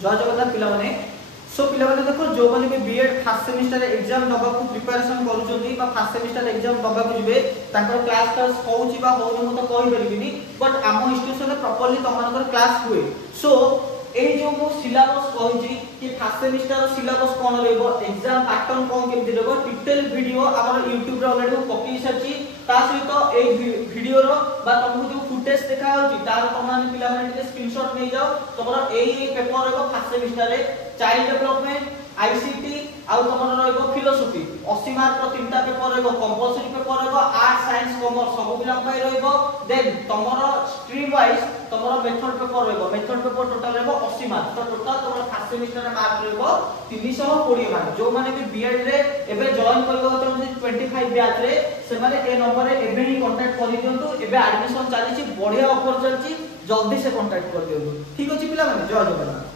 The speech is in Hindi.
जय जगन्नाथ पिला माने सो पिला माने देखो जो माने भी बीएड फर्स्ट सेमिस्टर एग्जाम दबा को प्रिपरेशन करूचंती बा फर्स्ट सेमिस्टर एग्जाम दबा को जिवे ताकर क्लास होउची बा होउनी म तो कहि परिबिनी बट आम इंस्टीट्यूशन प्रॉपर्ली तमानकर क्लास हुए सो ए जो मो सिलेबस कहूची कि फर्स्ट सेमिस्टर सिलेबस कोन रहबो एग्जाम पैटर्न कोन केमति रहबो डिटेल वीडियो हमर YouTube रे ऑलरेडी पकई सची ता सहित ए वीडियो रो बा तुमको जो फुटेज देखा होची तार तमान पिला माने स्क्रीनशॉट नै जाओ तमरा ए पेपर रहबो फर्स्ट सेमिस्टर रे चाइल्ड डेवलपमेंट आईसीटी आउ तमरा रहबो फिलोसफी 80 मार्क रो तीनटा पेपर रहबो कंपलसरी पेपर रहबो आर्ट साइंस कॉमर्स सब पिला पाई रहबो देन तमरा स्ट्रीम वाइज तमरा मेथड पेपर रहबो मेथड पेपर टोटल रहबो 80 मार्क तो टोटल तमरा फर्स्ट सेमिस्टर रे मार्क रहबो 320 मार्क जो माने भी बीएड रे एबे जॉइन करबो त 25 बैच रे से माने ए नंबर रे एबे ही कांटेक्ट करि दियंतु एबे एडमिशन चली छी बढ़िया ऑफर चलची जल्दी से कांटेक्ट कर दियंतु ठीक अछि पिला माने जय जगन्नाथ।